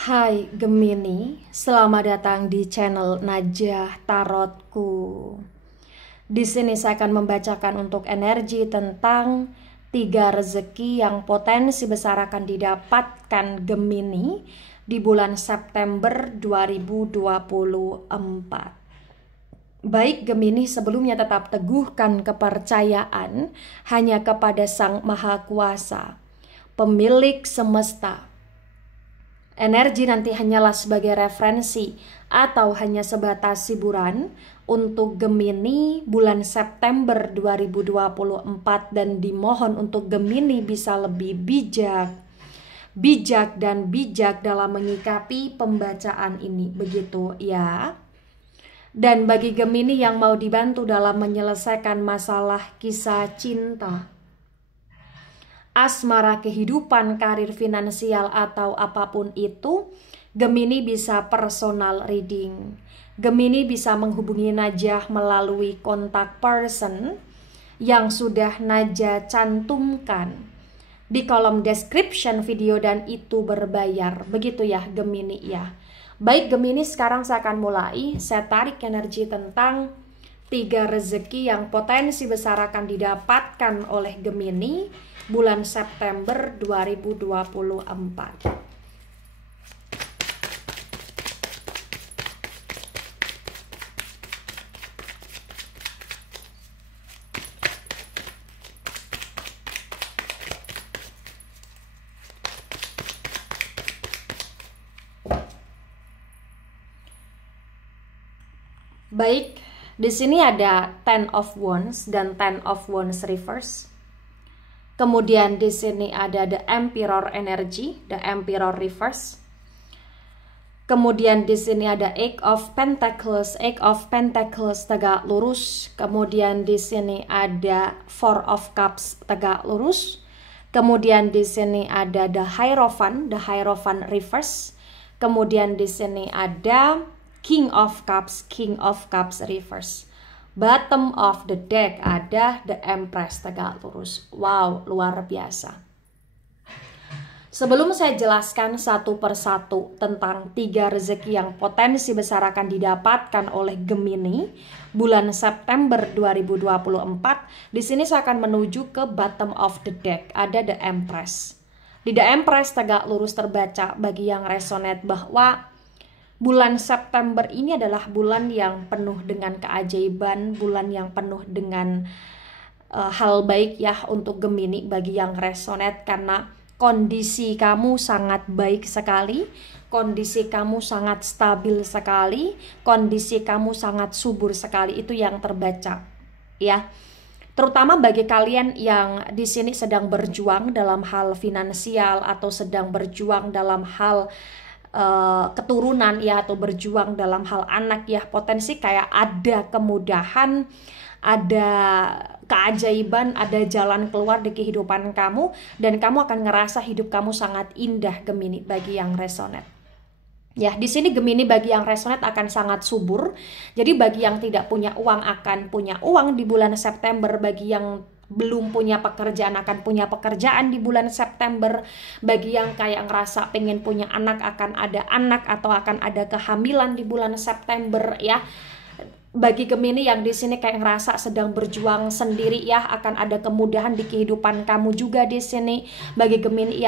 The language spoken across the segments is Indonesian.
Hai Gemini, selamat datang di channel Najah Tarotku. Di sini saya akan membacakan untuk energi tentang 3 rezeki yang potensi besar akan didapatkan Gemini di bulan September 2024. Baik Gemini, sebelumnya tetap teguhkan kepercayaan hanya kepada Sang Maha Kuasa, pemilik semesta. Energi nanti hanyalah sebagai referensi atau hanya sebatas hiburan untuk Gemini bulan September 2024, dan dimohon untuk Gemini bisa lebih bijak dalam menyikapi pembacaan ini, begitu ya. Dan bagi Gemini yang mau dibantu dalam menyelesaikan masalah kisah cinta, asmara, kehidupan, karir, finansial, atau apapun itu, Gemini bisa personal reading. Gemini bisa menghubungi Najah melalui kontak person yang sudah Najah cantumkan di kolom description video, dan itu berbayar. Begitu ya Gemini ya. Baik Gemini, sekarang saya akan mulai. Saya tarik energi tentang 3 rezeki yang potensi besar akan didapatkan oleh Gemini bulan September 2024. Baik, di sini ada Ten of Wands dan Ten of Wands reverse. Kemudian di sini ada The Emperor energy, The Emperor reverse. Kemudian di sini ada Eight of Pentacles tegak lurus. Kemudian di sini ada Four of Cups tegak lurus. Kemudian di sini ada The Hierophant reverse. Kemudian di sini ada King of Cups reverse. Bottom of the deck ada The Empress tegak lurus. Wow, luar biasa. Sebelum saya jelaskan satu persatu tentang 3 rezeki yang potensi besar akan didapatkan oleh Gemini bulan September 2024, di sini saya akan menuju ke bottom of the deck, ada The Empress. Di The Empress tegak lurus terbaca bagi yang resonate bahwa bulan September ini adalah bulan yang penuh dengan keajaiban, bulan yang penuh dengan hal baik ya untuk Gemini bagi yang resonate, karena kondisi kamu sangat baik sekali, kondisi kamu sangat stabil sekali, kondisi kamu sangat subur sekali, itu yang terbaca ya. Terutama bagi kalian yang di sini sedang berjuang dalam hal finansial atau sedang berjuang dalam hal keturunan ya, atau berjuang dalam hal anak ya, potensi kayak ada kemudahan, ada keajaiban, ada jalan keluar di kehidupan kamu, dan kamu akan ngerasa hidup kamu sangat indah Gemini bagi yang resonate. Ya, di sini Gemini bagi yang resonate akan sangat subur. Jadi bagi yang tidak punya uang akan punya uang di bulan September, bagi yang belum punya pekerjaan akan punya pekerjaan di bulan September, bagi yang kayak ngerasa pengen punya anak akan ada anak atau akan ada kehamilan di bulan September ya. Bagi Gemini yang di sini kayak ngerasa sedang berjuang sendiri ya, akan ada kemudahan di kehidupan kamu juga di sini. Bagi Gemini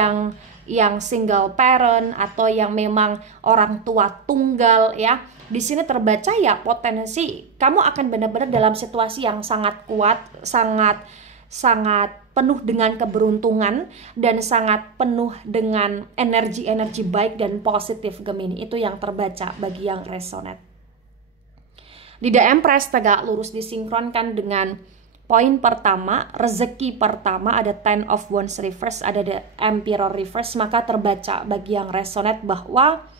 yang single parent atau yang memang orang tua tunggal ya, di sini terbaca ya potensi kamu akan benar-benar dalam situasi yang sangat kuat, sangat penuh dengan keberuntungan, dan sangat penuh dengan energi-energi baik dan positif Gemini. Itu yang terbaca bagi yang resonate. Di The Empress tegak lurus disinkronkan dengan poin pertama, rezeki pertama, ada Ten of Wands reverse, ada The Emperor reverse, maka terbaca bagi yang resonate bahwa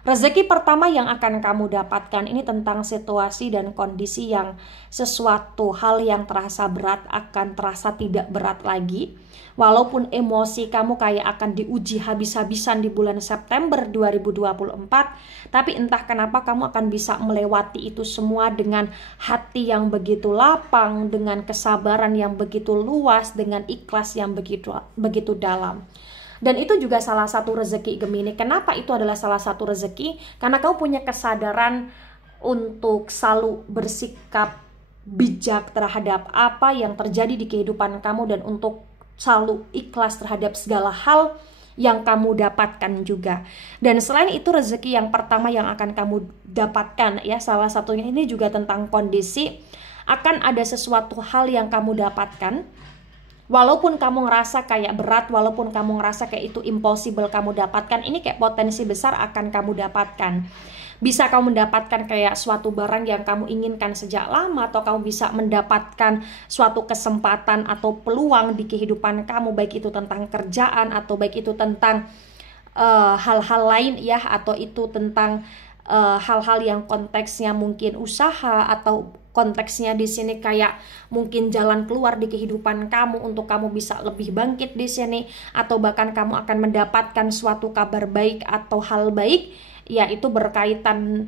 rezeki pertama yang akan kamu dapatkan ini tentang situasi dan kondisi yang sesuatu hal yang terasa berat akan terasa tidak berat lagi. Walaupun emosi kamu kayak akan diuji habis-habisan di bulan September 2024, tapi entah kenapa kamu akan bisa melewati itu semua dengan hati yang begitu lapang, dengan kesabaran yang begitu luas, dengan ikhlas yang begitu dalam. Dan itu juga salah satu rezeki Gemini. Kenapa itu adalah salah satu rezeki? Karena kamu punya kesadaran untuk selalu bersikap bijak terhadap apa yang terjadi di kehidupan kamu, dan untuk selalu ikhlas terhadap segala hal yang kamu dapatkan juga. Dan selain itu, rezeki yang pertama yang akan kamu dapatkan ya, salah satunya ini juga tentang kondisi. Akan ada sesuatu hal yang kamu dapatkan, walaupun kamu ngerasa kayak berat, walaupun kamu ngerasa kayak itu impossible kamu dapatkan, ini kayak potensi besar akan kamu dapatkan. Bisa kamu mendapatkan kayak suatu barang yang kamu inginkan sejak lama, atau kamu bisa mendapatkan suatu kesempatan atau peluang di kehidupan kamu, baik itu tentang kerjaan, atau baik itu tentang hal-hal lain ya, atau itu tentang hal-hal yang konteksnya mungkin usaha, atau konteksnya di sini kayak mungkin jalan keluar di kehidupan kamu untuk kamu bisa lebih bangkit di sini, atau bahkan kamu akan mendapatkan suatu kabar baik atau hal baik, yaitu berkaitan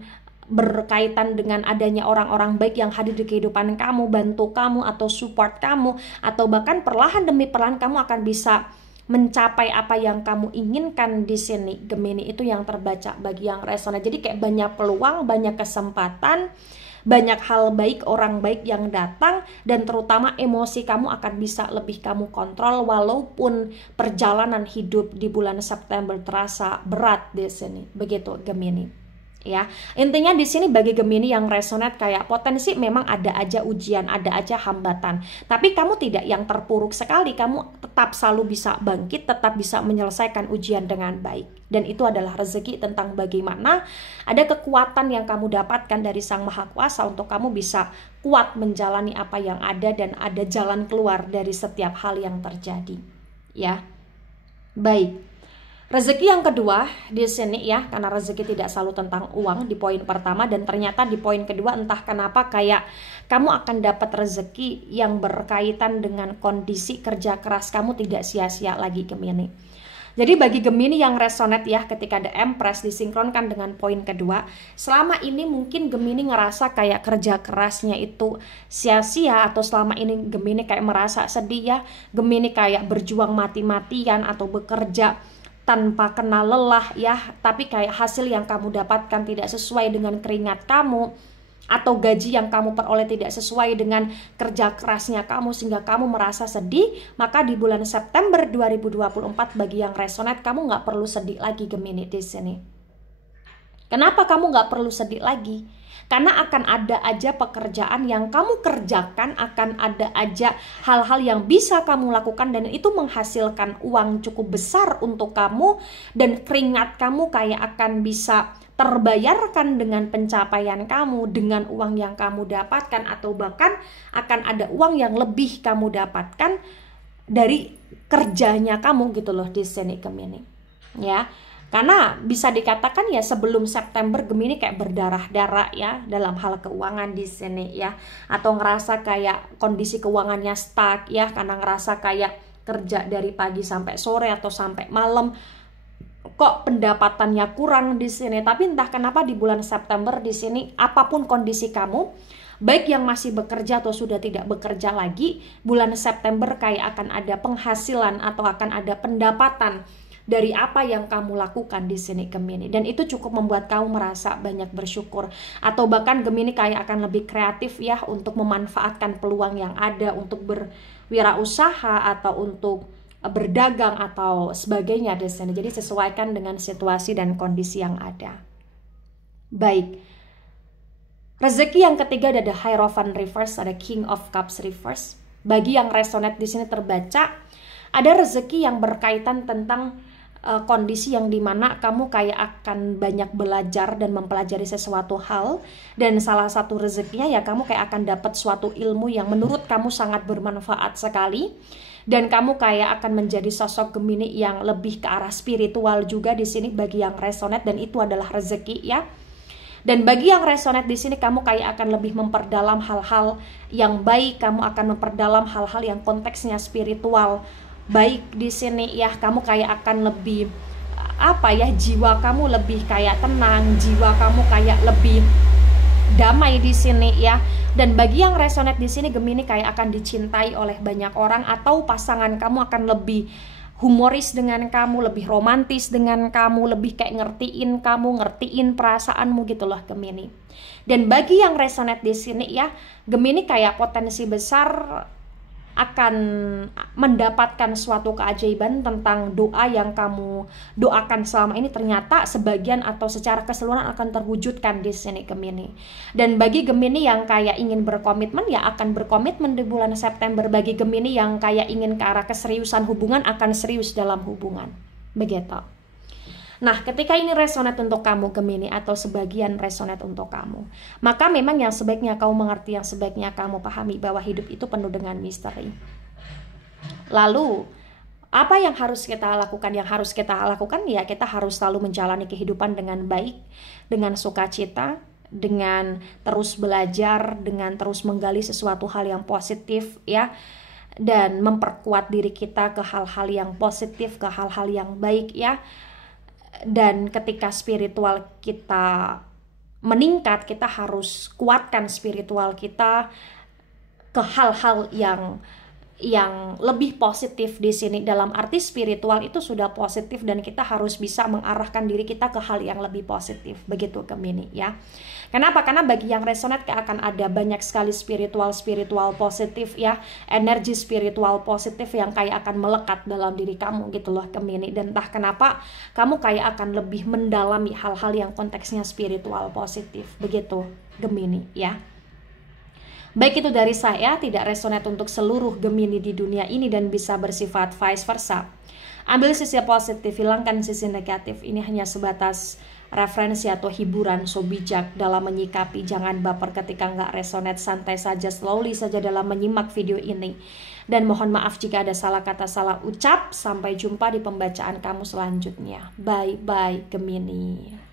dengan adanya orang-orang baik yang hadir di kehidupan kamu, bantu kamu atau support kamu, atau bahkan perlahan demi perlahan kamu akan bisa mencapai apa yang kamu inginkan di sini. Gemini itu yang terbaca bagi yang resonate. Jadi kayak banyak peluang, banyak kesempatan, banyak hal baik, orang baik yang datang, dan terutama emosi kamu akan bisa lebih kamu kontrol, walaupun perjalanan hidup di bulan September terasa berat di sini. Begitu Gemini. Ya, intinya di sini bagi Gemini yang resonate kayak potensi memang ada aja ujian, ada aja hambatan. Tapi kamu tidak yang terpuruk sekali, kamu tetap selalu bisa bangkit, tetap bisa menyelesaikan ujian dengan baik. Dan itu adalah rezeki tentang bagaimana ada kekuatan yang kamu dapatkan dari Sang Maha Kuasa untuk kamu bisa kuat menjalani apa yang ada, dan ada jalan keluar dari setiap hal yang terjadi. Ya, baik. Rezeki yang kedua di sini ya, karena rezeki tidak selalu tentang uang di poin pertama, dan ternyata di poin kedua entah kenapa kayak kamu akan dapat rezeki yang berkaitan dengan kondisi kerja keras kamu tidak sia-sia lagi Gemini. Jadi bagi Gemini yang resonate ya, ketika The Empress disinkronkan dengan poin kedua, selama ini mungkin Gemini ngerasa kayak kerja kerasnya itu sia-sia, atau selama ini Gemini kayak merasa sedih ya, Gemini kayak berjuang mati-matian atau bekerja tanpa kenal lelah ya, tapi kayak hasil yang kamu dapatkan tidak sesuai dengan keringat kamu, atau gaji yang kamu peroleh tidak sesuai dengan kerja kerasnya kamu, sehingga kamu merasa sedih. Maka di bulan September 2024 bagi yang resonate, kamu nggak perlu sedih lagi Gemini di sini. Kenapa kamu nggak perlu sedih lagi? Karena akan ada aja pekerjaan yang kamu kerjakan, akan ada aja hal-hal yang bisa kamu lakukan, dan itu menghasilkan uang cukup besar untuk kamu, dan keringat kamu kayak akan bisa terbayarkan dengan pencapaian kamu, dengan uang yang kamu dapatkan, atau bahkan akan ada uang yang lebih kamu dapatkan dari kerjanya kamu gitu loh di sini Gemini. Ya. Karena bisa dikatakan ya sebelum September Gemini kayak berdarah-darah ya dalam hal keuangan di sini ya, atau ngerasa kayak kondisi keuangannya stuck ya, karena ngerasa kayak kerja dari pagi sampai sore atau sampai malam kok pendapatannya kurang di sini. Tapi entah kenapa di bulan September di sini, apapun kondisi kamu, baik yang masih bekerja atau sudah tidak bekerja lagi, bulan September kayak akan ada penghasilan atau akan ada pendapatan dari apa yang kamu lakukan di sini Gemini, dan itu cukup membuat kamu merasa banyak bersyukur, atau bahkan Gemini kayak akan lebih kreatif ya untuk memanfaatkan peluang yang ada untuk berwirausaha atau untuk berdagang atau sebagainya di sini. Jadi sesuaikan dengan situasi dan kondisi yang ada. Baik. Rezeki yang ketiga ada The Hierophant reverse, ada King of Cups reverse. Bagi yang resonate di sini terbaca ada rezeki yang berkaitan tentang kondisi yang dimana kamu kayak akan banyak belajar dan mempelajari sesuatu hal, dan salah satu rezekinya ya kamu kayak akan dapat suatu ilmu yang menurut kamu sangat bermanfaat sekali, dan kamu kayak akan menjadi sosok Gemini yang lebih ke arah spiritual juga di sini bagi yang resonate, dan itu adalah rezeki ya. Dan bagi yang resonate di sini, kamu kayak akan lebih memperdalam hal-hal yang baik, kamu akan memperdalam hal-hal yang konteksnya spiritual baik di sini ya. Kamu kayak akan lebih jiwa kamu lebih kayak tenang, jiwa kamu kayak lebih damai di sini ya. Dan bagi yang resonate di sini Gemini kayak akan dicintai oleh banyak orang, atau pasangan kamu akan lebih humoris dengan kamu, lebih romantis dengan kamu, lebih kayak ngertiin kamu, ngertiin perasaanmu gitu loh Gemini. Dan bagi yang resonate di sini ya, Gemini kayak potensi besar akan mendapatkan suatu keajaiban tentang doa yang kamu doakan selama ini ternyata sebagian atau secara keseluruhan akan terwujudkan di sini Gemini. Dan bagi Gemini yang kayak ingin berkomitmen ya akan berkomitmen di bulan September. Bagi Gemini yang kayak ingin ke arah keseriusan hubungan akan serius dalam hubungan. Begitu. Nah, ketika ini resonate untuk kamu Gemini atau sebagian resonate untuk kamu, maka memang yang sebaiknya kamu mengerti, yang sebaiknya kamu pahami bahwa hidup itu penuh dengan misteri. Lalu, apa yang harus kita lakukan? Yang harus kita lakukan ya kita harus selalu menjalani kehidupan dengan baik, dengan sukacita, dengan terus belajar, dengan terus menggali sesuatu hal yang positif ya, dan memperkuat diri kita ke hal-hal yang positif, ke hal-hal yang baik ya. Dan ketika spiritual kita meningkat, kita harus kuatkan spiritual kita ke hal-hal yang lebih positif di sini. Dalam arti spiritual itu sudah positif dan kita harus bisa mengarahkan diri kita ke hal yang lebih positif. Begitu Gemini ya. Kenapa? Karena bagi yang resonate akan ada banyak sekali spiritual positif ya, energi spiritual positif yang kayak akan melekat dalam diri kamu gitu loh Gemini. Dan entah kenapa kamu kayak akan lebih mendalami hal-hal yang konteksnya spiritual positif. Begitu Gemini ya. Baik itu dari saya, tidak resonate untuk seluruh Gemini di dunia ini dan bisa bersifat vice versa. Ambil sisi positif, hilangkan sisi negatif. Ini hanya sebatas referensi atau hiburan, so bijak dalam menyikapi. Jangan baper ketika nggak resonate, santai saja, slowly saja dalam menyimak video ini. Dan mohon maaf jika ada salah kata, salah ucap. Sampai jumpa di pembacaan kamu selanjutnya. Bye-bye Gemini.